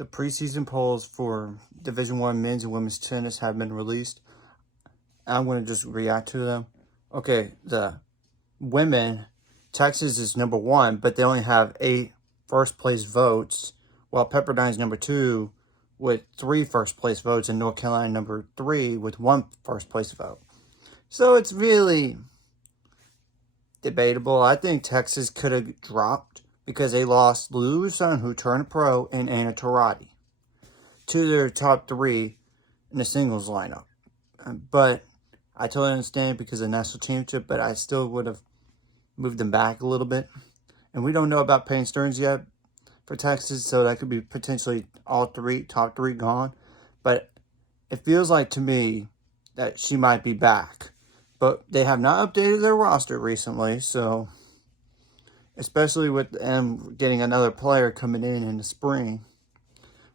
The preseason polls for Division I men's and women's tennis have been released. I'm going to just react to them. Okay, the women, Texas is number 1, but they only have 8 first place votes, while Pepperdine's number 2 with 3 first place votes, and North Carolina number 3 with 1 first place vote. So it's really debatable. I think Texas could have dropped because they lost Lulu Sun, who turned pro, and Anna Tarati to their top 3 in the singles lineup. But I totally understand because of the national championship, but I still would have moved them back a little bit. And we don't know about Payne Stearns yet for Texas, so that could be potentially all 3, top 3 gone. But it feels like to me that she might be back. But they have not updated their roster recently, so especially with them getting another player coming in the spring.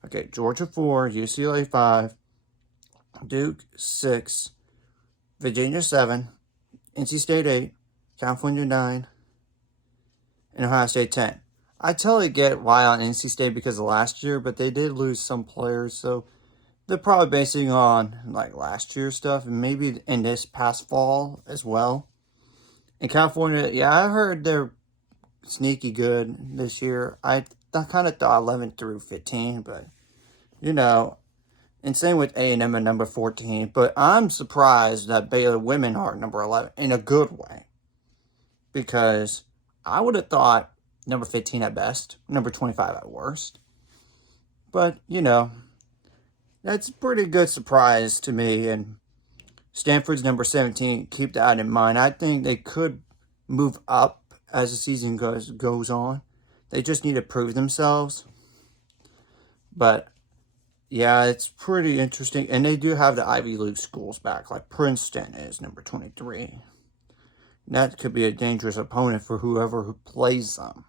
Okay, Georgia 4, UCLA 5, Duke 6, Virginia 7, NC State 8, California 9, and Ohio State 10. I totally get why on NC State because of last year, but they did lose some players, so they're probably basing on like last year's stuff and maybe in this past fall as well. In California, yeah, I heard they're sneaky good this year. I kind of thought 11 through 15, but you know, and same with A&M at number 14. But I'm surprised that Baylor women are number 11 in a good way, because I would have thought number 15 at best, number 25 at worst. But you know, that's a pretty good surprise to me. And Stanford's number 17. Keep that in mind. I think they could move up as the season goes on. They just need to prove themselves. But yeah, it's pretty interesting. And they do have the Ivy League schools back, like Princeton is number 23. That could be a dangerous opponent for whoever plays them.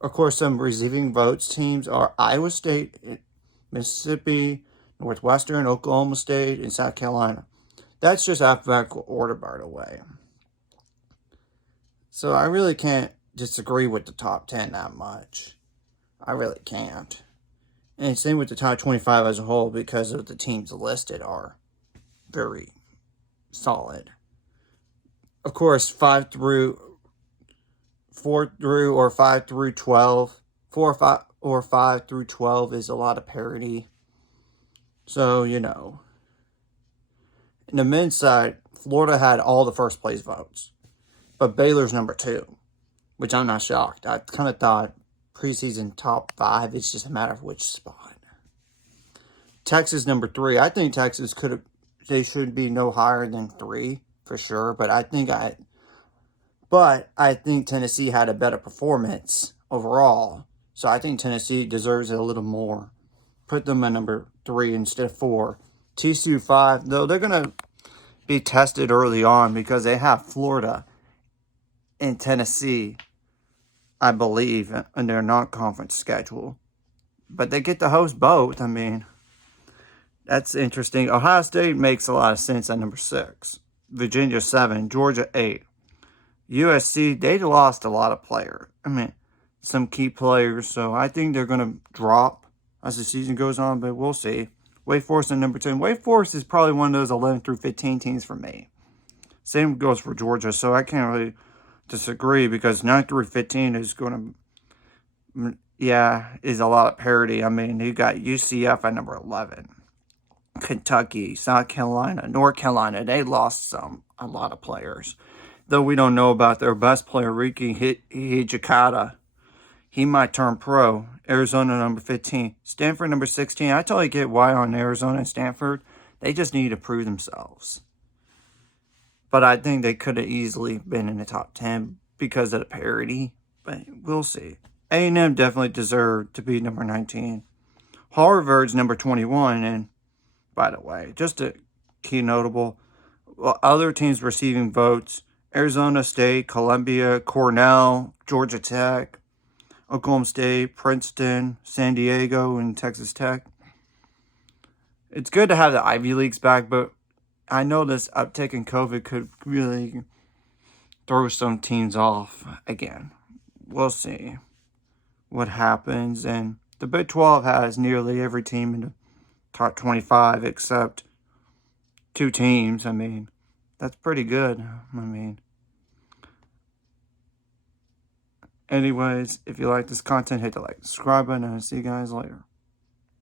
Of course, some receiving votes teams are Iowa State, Mississippi, Northwestern, Oklahoma State, and South Carolina. That's just alphabetical order, by the way. So I really can't disagree with the top 10 that much. I really can't. And same with the top 25 as a whole, because of the teams listed are very solid. Of course, 4 through 12, 4 or 5 through 12 is a lot of parity. So, you know. In the men's side, Florida had all the first place votes, but Baylor's number 2, which I'm not shocked. I kind of thought preseason top 5, it's just a matter of which spot. Texas number 3. I think Texas they should be no higher than 3 for sure, but I think Tennessee had a better performance overall. So I think Tennessee deserves it a little more. Put them at number 3 instead of 4. TCU 5, though they're going to be tested early on because they have Florida and Tennessee, I believe, in their non-conference schedule. But they get to host both. I mean, that's interesting. Ohio State makes a lot of sense at number 6. Virginia 7. Georgia 8. USC, they lost a lot of players. I mean, some key players. So I think they're going to drop as the season goes on, but we'll see. Wake Forest at number 10. Wake Forest is probably one of those 11 through 15 teams for me. Same goes for Georgia, so I can't really disagree because 9 through 15 is going to, is a lot of parity. I mean, you got UCF at number 11. Kentucky, South Carolina, North Carolina, they lost a lot of players. Though we don't know about their best player, Ricky Hijikata. He might turn pro. Arizona number 15. Stanford number 16. I totally get why on Arizona and Stanford. They just need to prove themselves. But I think they could have easily been in the top 10 because of the parity. But we'll see. A&M definitely deserved to be number 19. Harvard's number 21. And by the way, just a key notable, other teams receiving votes: Arizona State, Columbia, Cornell, Georgia Tech, Oklahoma State, Princeton, San Diego, and Texas Tech. It's good to have the Ivy Leagues back, but I know this uptick in COVID could really throw some teams off again. We'll see what happens. And The Big 12 has nearly every team in the top 25 except 2 teams. I mean, that's pretty good. I mean, anyways, if you like this content, hit the like, subscribe button, and I'll see you guys later.